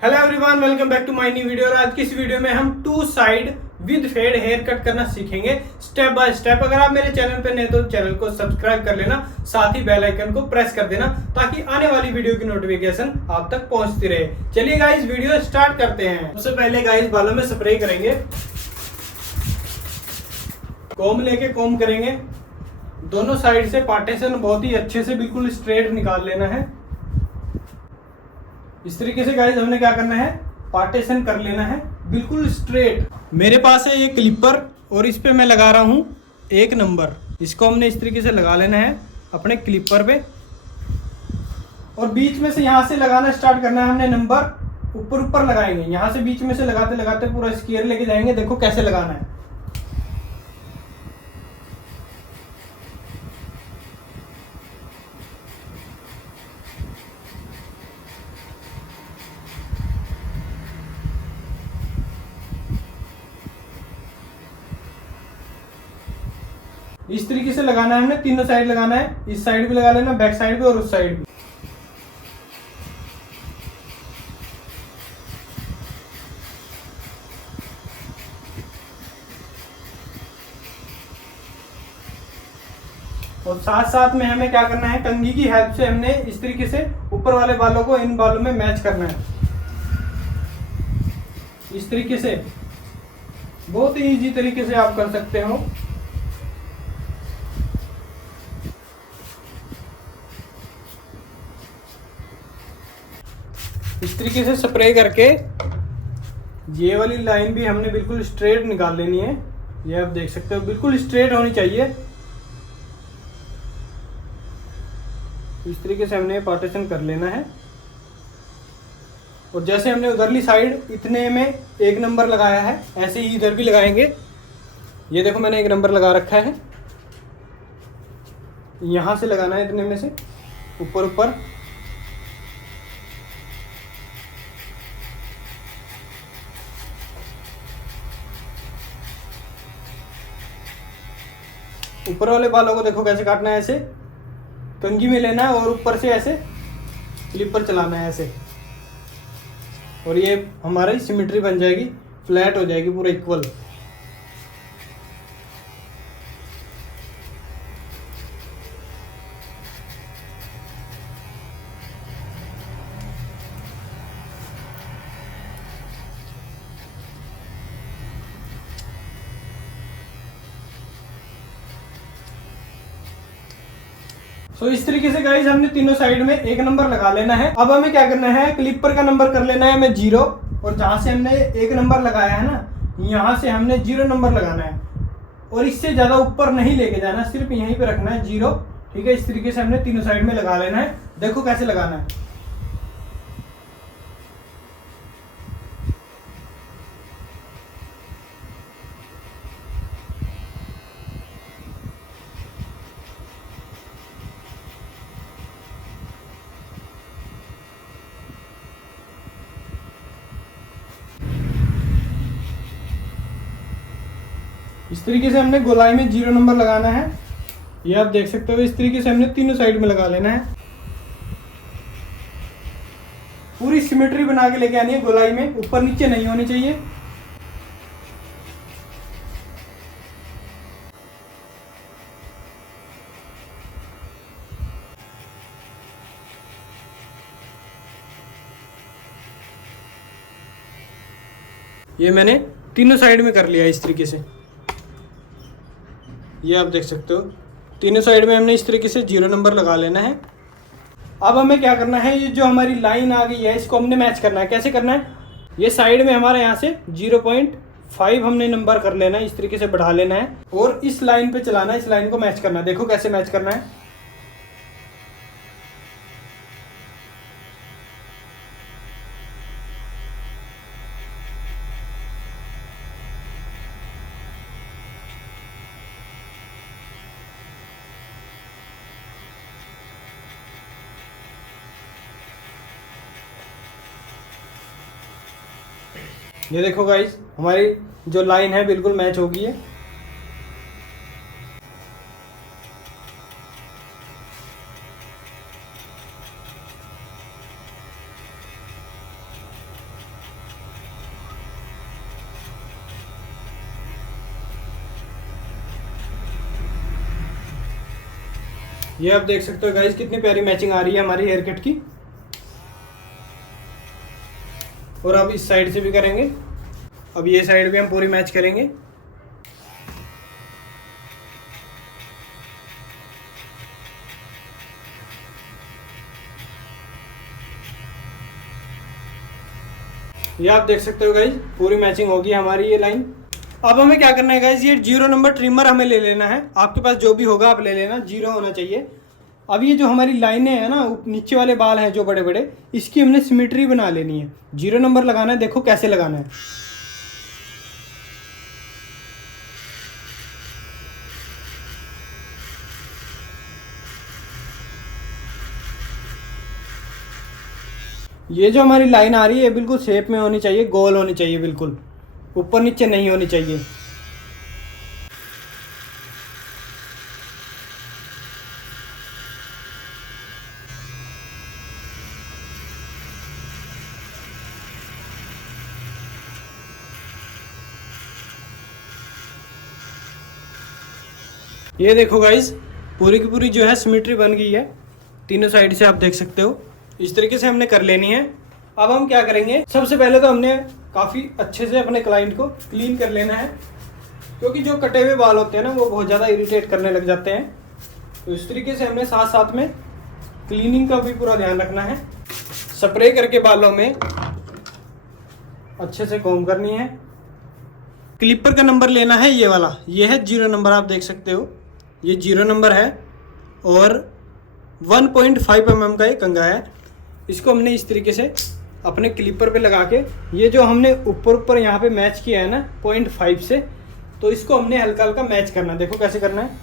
Hello everyone, welcome back to my new video. और आज की इस वीडियो में हम two side with fade haircut करना सीखेंगे स्टेप बाय स्टेप। अगर आप मेरे चैनल पे नए तो चैनल को सब्सक्राइब कर लेना, साथ ही बेल आइकन को प्रेस कर देना ताकि आने वाली वीडियो की नोटिफिकेशन आप तक पहुंचती रहे। चलिए गाइस, वीडियो स्टार्ट करते हैं। सबसे पहले गाइस बालों में स्प्रे करेंगे, कॉम्ब लेके कॉम्ब करेंगे। दोनों साइड से पार्टीशन बहुत ही अच्छे से बिल्कुल स्ट्रेट निकाल लेना है। इस तरीके से गाइस हमने क्या करना है, पार्टीशन कर लेना है बिल्कुल स्ट्रेट। मेरे पास है ये क्लिपर और इस पे मैं लगा रहा हूँ 1 नंबर। इसको हमने इस तरीके से लगा लेना है अपने क्लिपर पे और बीच में से यहाँ से लगाना स्टार्ट करना है हमने। नंबर ऊपर ऊपर लगाएंगे, यहाँ से बीच में से लगाते लगाते पूरा स्क्वायर लेके जाएंगे। देखो कैसे लगाना है। इस तरीके से लगाना है हमने, तीनों साइड लगाना है। इस साइड भी लगा लेना, बैक साइड भी और उस साइड भी। और साथ साथ में हमें क्या करना है, कंघी की हेल्प से हमने इस तरीके से ऊपर वाले बालों को इन बालों में मैच करना है। इस तरीके से बहुत ही इजी तरीके से आप कर सकते हो। इस तरीके से स्प्रे करके ये वाली लाइन भी हमने बिल्कुल स्ट्रेट निकाल लेनी है। ये आप देख सकते हो बिल्कुल स्ट्रेट होनी चाहिए। इस तरीके से हमने पार्टीशन कर लेना है। और जैसे हमने उधरली साइड इतने में 1 नंबर लगाया है, ऐसे ही इधर भी लगाएंगे। ये देखो मैंने 1 नंबर लगा रखा है। यहां से लगाना है इतने में से ऊपर ऊपर। ऊपर वाले बालों को देखो कैसे काटना है, ऐसे कंघी में लेना है और ऊपर से ऐसे क्लिपर चलाना है ऐसे। और ये हमारी सिमेट्री बन जाएगी, फ्लैट हो जाएगी पूरा इक्वल। इस तरीके से गाइस हमने तीनों साइड में 1 नंबर लगा लेना है। अब हमें क्या करना है, क्लिपर का नंबर कर लेना है हमें 0। और जहां से हमने 1 नंबर लगाया है ना, यहां से हमने 0 नंबर लगाना है। और इससे ज्यादा ऊपर नहीं लेके जाना, सिर्फ यहीं पे रखना है 0। ठीक है, इस तरीके से हमने तीनों साइड में लगा लेना है। देखो कैसे लगाना है। इस तरीके से हमने गोलाई में 0 नंबर लगाना है। ये आप देख सकते हो। इस तरीके से हमने तीनों साइड में लगा लेना है। पूरी सिमेट्री बना के लेके आनी है गोलाई में, ऊपर नीचे नहीं होनी चाहिए। ये मैंने तीनों साइड में कर लिया इस तरीके से। ये आप देख सकते हो तीनों साइड में हमने इस तरीके से 0 नंबर लगा लेना है। अब हमें क्या करना है, ये जो हमारी लाइन आ गई है इसको हमने मैच करना है। कैसे करना है, ये साइड में हमारे यहाँ से 0.5 हमने नंबर कर लेना है, इस तरीके से बढ़ा लेना है और इस लाइन पे चलाना है। इस लाइन को मैच करना है। देखो कैसे मैच करना है। ये देखो गाइस, हमारी जो लाइन है बिल्कुल मैच हो गई है। ये आप देख सकते हो गाइस कितनी प्यारी मैचिंग आ रही है हमारी हेयर कट की। और अब इस साइड से भी करेंगे। अब ये साइड भी हम पूरी मैच करेंगे। ये आप देख सकते हो गाइज पूरी मैचिंग होगी हमारी ये लाइन। अब हमें क्या करना है गाइज, ये 0 नंबर ट्रिमर हमें ले लेना है। आपके पास जो भी होगा आप ले लेना, 0 होना चाहिए। अब ये जो हमारी लाइनें हैं ना, नीचे वाले बाल हैं जो बड़े बड़े, इसकी हमने सिमेट्री बना लेनी है। 0 नंबर लगाना है, देखो कैसे लगाना है। ये जो हमारी लाइन आ रही है बिल्कुल शेप में होनी चाहिए, गोल होनी चाहिए, बिल्कुल ऊपर नीचे नहीं होनी चाहिए। ये देखो गाइस पूरी की पूरी जो है सिमेट्री बन गई है, तीनों साइड से आप देख सकते हो। इस तरीके से हमने कर लेनी है। अब हम क्या करेंगे, सबसे पहले तो हमने काफ़ी अच्छे से अपने क्लाइंट को क्लीन कर लेना है, क्योंकि जो कटे हुए बाल होते हैं ना वो बहुत ज़्यादा इरिटेट करने लग जाते हैं। तो इस तरीके से हमने साथ साथ में क्लीनिंग का भी पूरा ध्यान रखना है। स्प्रे करके बालों में अच्छे से कॉम्ब करनी है। क्लिपर का नंबर लेना है ये वाला, ये है 0 नंबर, आप देख सकते हो ये 0 नंबर है और 1.5 mm का एक कंघा है। इसको हमने इस तरीके से अपने क्लिपर पे लगा के, ये जो हमने ऊपर ऊपर यहाँ पे मैच किया है ना 0.5 से, तो इसको हमने हल्का हल्का मैच करना है। देखो कैसे करना है।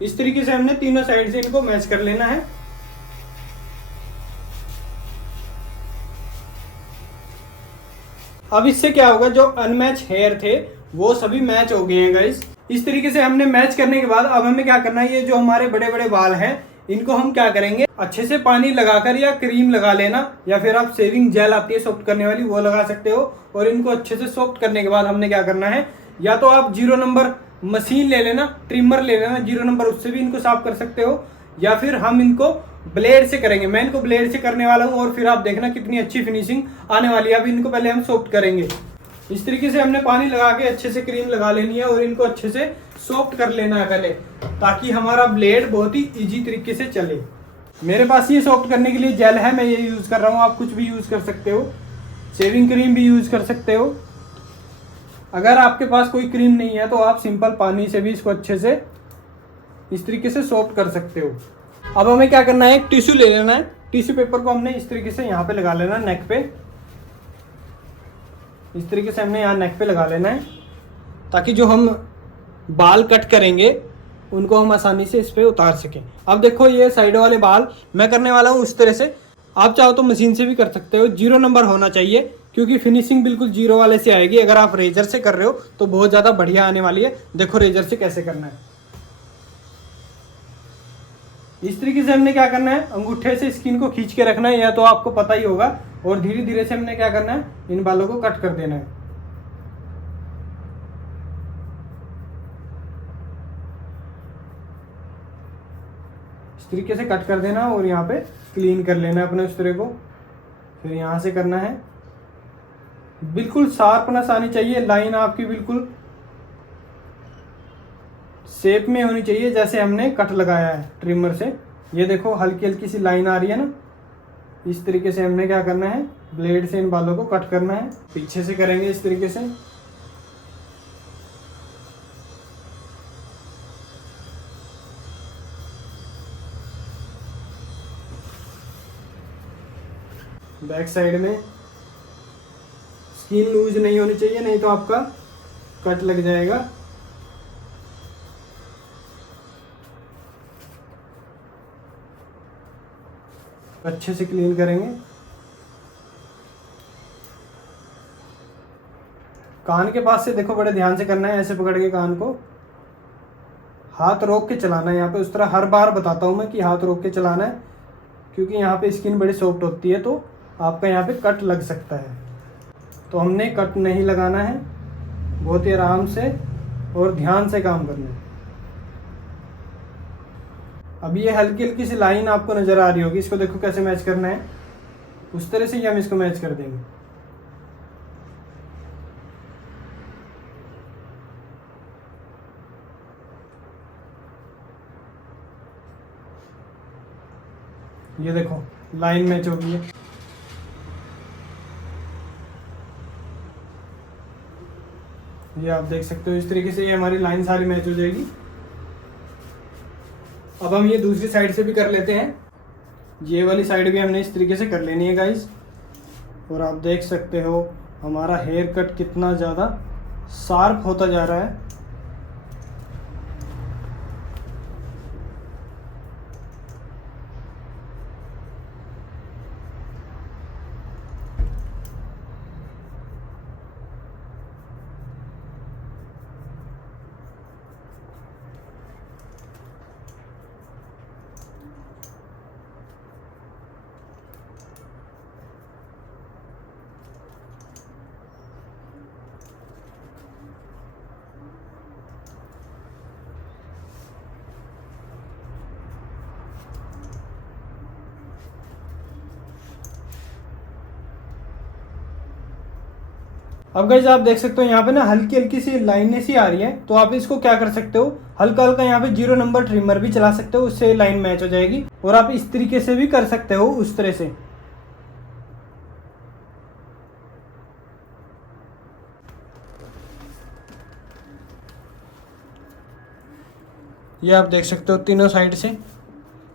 इस तरीके से हमने तीनों साइड से इनको मैच कर लेना है। अब इससे क्या होगा, जो अनमैच हेयर थे वो सभी मैच हो गए हैं गाइस। इस तरीके से हमने मैच करने के बाद अब हमें क्या करना है, ये जो हमारे बड़े बड़े बाल हैं इनको हम क्या करेंगे, अच्छे से पानी लगाकर या क्रीम लगा लेना, या फिर आप शेविंग जेल आती है सॉफ्ट करने वाली वो लगा सकते हो। और इनको अच्छे से सॉफ्ट करने के बाद हमने क्या करना है, या तो आप 0 नंबर मशीन ले लेना, ट्रिमर ले लेना 0 नंबर, उससे भी इनको साफ कर सकते हो, या फिर हम इनको ब्लेड से करेंगे। मैं इनको ब्लेड से करने वाला हूँ और फिर आप देखना कितनी अच्छी फिनिशिंग आने वाली है। अब इनको पहले हम सॉफ्ट करेंगे। इस तरीके से हमने पानी लगा के अच्छे से क्रीम लगा लेनी है और इनको अच्छे से सॉफ्ट कर लेना है पहले, ताकि हमारा ब्लेड बहुत ही इजी तरीके से चले। मेरे पास ये सॉफ्ट करने के लिए जेल है, मैं ये यूज़ कर रहा हूँ। आप कुछ भी यूज़ कर सकते हो, शेविंग क्रीम भी यूज़ कर सकते हो। अगर आपके पास कोई क्रीम नहीं है तो आप सिंपल पानी से भी इसको अच्छे से इस तरीके से सॉफ्ट कर सकते हो। अब हमें क्या करना है, एक टिश्यू ले लेना है। टिश्यू पेपर को हमने इस तरीके से यहाँ पे लगा लेना है, नेक पे। इस तरीके से हमने यहाँ नेक पे लगा लेना है, ताकि जो हम बाल कट करेंगे उनको हम आसानी से इस पे उतार सकें। अब देखो ये साइड वाले बाल मैं करने वाला हूँ इस तरह से। आप चाहो तो मशीन से भी कर सकते हो। 0 नंबर होना चाहिए, क्योंकि फिनिशिंग बिल्कुल 0 वाले से आएगी। अगर आप रेजर से कर रहे हो तो बहुत ज़्यादा बढ़िया आने वाली है। देखो रेजर से कैसे करना है। इस तरीके से हमने क्या करना है, अंगूठे से स्किन को खींच के रखना है, या तो आपको पता ही होगा। और धीरे धीरे से हमने क्या करना है, इन बालों को कट कर देना है। इस तरीके से कट कर देना और यहाँ पे क्लीन कर लेना है अपने उस तरह को। फिर यहाँ से करना है, बिल्कुल शार्पनेस आनी चाहिए। लाइन आपकी बिल्कुल शेप में होनी चाहिए, जैसे हमने कट लगाया है ट्रिमर से। ये देखो हल्की हल्की सी लाइन आ रही है ना, इस तरीके से हमने क्या करना है, ब्लेड से इन बालों को कट करना है। पीछे से करेंगे इस तरीके से। बैक साइड में स्किन लूज नहीं होनी चाहिए, नहीं तो आपका कट लग जाएगा। अच्छे से क्लीन करेंगे। कान के पास से देखो बड़े ध्यान से करना है, ऐसे पकड़ के कान को हाथ रोक के चलाना है। यहाँ पे उस तरह हर बार बताता हूँ मैं कि हाथ रोक के चलाना है, क्योंकि यहाँ पे स्किन बड़ी सॉफ्ट होती है, तो आपका यहाँ पे कट लग सकता है। तो हमने कट नहीं लगाना है, बहुत ही आराम से और ध्यान से काम करना है। अब ये हल्की हल्की सी लाइन आपको नज़र आ रही होगी, इसको देखो कैसे मैच करना है, उस तरह से ही हम इसको मैच कर देंगे। ये देखो लाइन मैच हो गई है। ये आप देख सकते हो, इस तरीके से ये हमारी लाइन सारी मैच हो जाएगी। अब हम ये दूसरी साइड से भी कर लेते हैं। ये वाली साइड भी हमने इस तरीके से कर लेनी है गाइस। और आप देख सकते हो हमारा हेयर कट कितना ज़्यादा शार्प होता जा रहा है। अब गाइस आप देख सकते हो यहाँ पे ना हल्की हल्की सी लाइनें सी आ रही है, तो आप इसको क्या कर सकते हो, हल्का हल्का यहाँ पे 0 नंबर ट्रिमर भी चला सकते हो, उससे लाइन मैच हो जाएगी। और आप इस तरीके से भी कर सकते हो, उस तरह से। ये आप देख सकते हो तीनों साइड से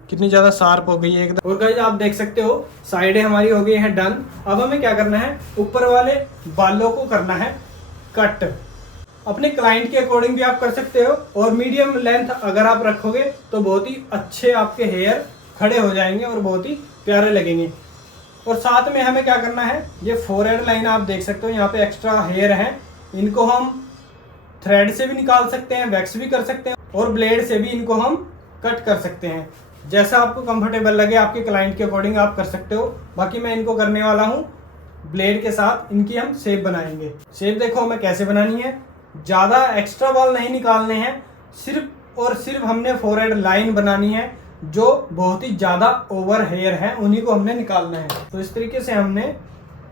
कितनी ज़्यादा शार्प हो गई है एकदम। और गाइस आप देख सकते हो साइडें हमारी हो गई हैं डन। अब हमें क्या करना है, ऊपर वाले बालों को करना है कट। अपने क्लाइंट के अकॉर्डिंग भी आप कर सकते हो, और मीडियम लेंथ अगर आप रखोगे तो बहुत ही अच्छे आपके हेयर खड़े हो जाएंगे और बहुत ही प्यारे लगेंगे। और साथ में हमें क्या करना है, ये फोरहेड लाइन आप देख सकते हो, यहाँ पे एक्स्ट्रा हेयर है, इनको हम थ्रेड से भी निकाल सकते हैं, वैक्स भी कर सकते हैं, और ब्लेड से भी इनको हम कट कर सकते हैं। जैसा आपको कंफर्टेबल लगे आपके क्लाइंट के अकॉर्डिंग आप कर सकते हो। बाकी मैं इनको करने वाला हूँ ब्लेड के साथ, इनकी हम शेप बनाएंगे। शेप देखो हमें कैसे बनानी है, ज़्यादा एक्स्ट्रा बाल नहीं निकालने हैं, सिर्फ और सिर्फ हमने फोरहेड लाइन बनानी है। जो बहुत ही ज़्यादा ओवर हेयर है उन्हीं को हमने निकालना है। तो इस तरीके से हमने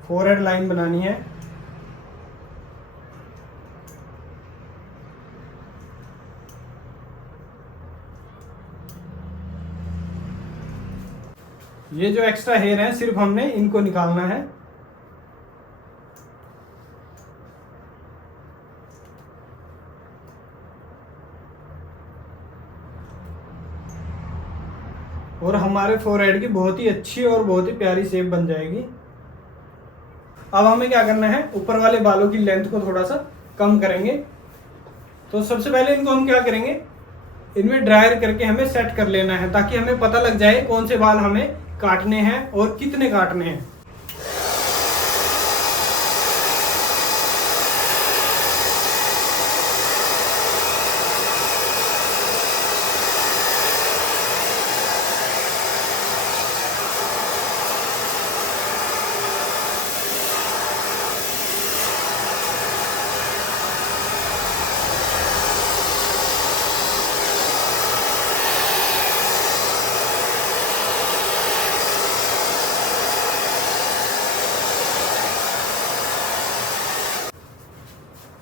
फोरहेड लाइन बनानी है। ये जो एक्स्ट्रा हेयर है सिर्फ हमने इनको निकालना है। और हमारे फोरहेड की बहुत ही अच्छी और बहुत ही प्यारी शेप बन जाएगी। अब हमें क्या करना है, ऊपर वाले बालों की लेंथ को थोड़ा सा कम करेंगे। तो सबसे पहले इनको हम क्या करेंगे, इनमें ड्रायर करके हमें सेट कर लेना है, ताकि हमें पता लग जाए कौन से बाल हमें काटने हैं और कितने काटने हैं।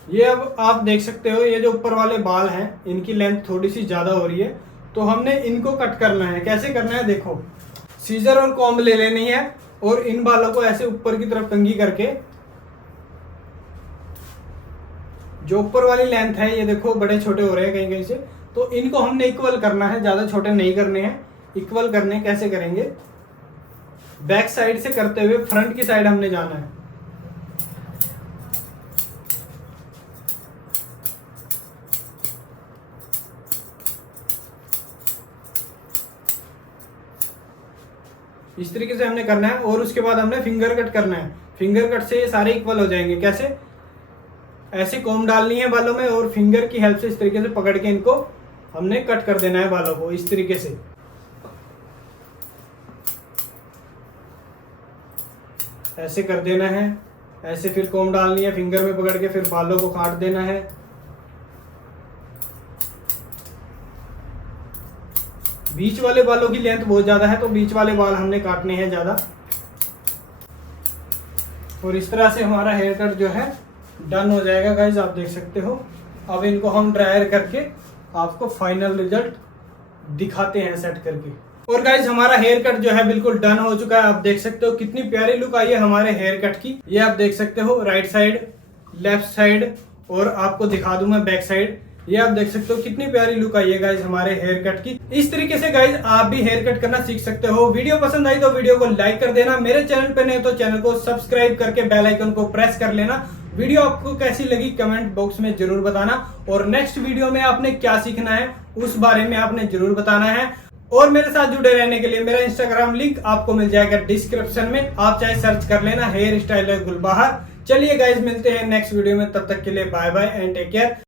ये अब आप देख सकते हो, ये जो ऊपर वाले बाल हैं इनकी लेंथ थोड़ी सी ज़्यादा हो रही है, तो हमने इनको कट करना है। कैसे करना है, देखो सीजर और कॉम्ब ले लेनी है, और इन बालों को ऐसे ऊपर की तरफ कंघी करके, जो ऊपर वाली लेंथ है ये देखो बड़े छोटे हो रहे हैं कहीं कहीं से, तो इनको हमने इक्वल करना है, ज़्यादा छोटे नहीं करने हैं, इक्वल करने। कैसे करेंगे, बैक साइड से करते हुए फ्रंट की साइड हमने जाना है। इस तरीके से हमने करना है, और उसके बाद हमने फिंगर कट करना है। फिंगर कट से ये सारे इक्वल हो जाएंगे। कैसे, ऐसे कॉम्ब डालनी है बालों में, और फिंगर की हेल्प से इस तरीके से पकड़ के इनको हमने कट कर देना है बालों को, इस तरीके से। ऐसे कर देना है, ऐसे फिर कॉम्ब डालनी है, फिंगर में पकड़ के फिर बालों को काट देना है। बीच वाले बालों की लेंथ बहुत ज्यादा है तो बीच वाले बाल हमने काटने हैं ज्यादा। और इस तरह से हमारा हेयर कट जो है डन हो जाएगा गाइज, आप देख सकते हो। अब इनको हम ड्रायर करके आपको फाइनल रिजल्ट दिखाते हैं सेट करके। और गाइज हमारा हेयर कट जो है बिल्कुल डन हो चुका है। आप देख सकते हो कितनी प्यारी लुक आई है हमारे हेयर कट की। ये आप देख सकते हो राइट साइड, लेफ्ट साइड, और आपको दिखा दूं मैं बैक साइड। ये आप देख सकते हो कितनी प्यारी लुक आई है गाइज हमारे हेयर कट की। इस तरीके से गाइज आप भी हेयर कट करना सीख सकते हो। वीडियो पसंद आई तो वीडियो को लाइक कर देना, मेरे चैनल पे नए तो चैनल को सब्सक्राइब करके बेल आइकन को प्रेस कर लेना। वीडियो आपको कैसी लगी कमेंट बॉक्स में जरूर बताना, और नेक्स्ट वीडियो में आपने क्या सीखना है उस बारे में आपने जरूर बताना है। और मेरे साथ जुड़े रहने के लिए मेरा इंस्टाग्राम लिंक आपको मिल जाएगा डिस्क्रिप्शन में, आप चाहे सर्च कर लेना हेयर स्टाइलर गुलबहार। चलिए गाइज मिलते हैं नेक्स्ट वीडियो में, तब तक के लिए bye bye and take care.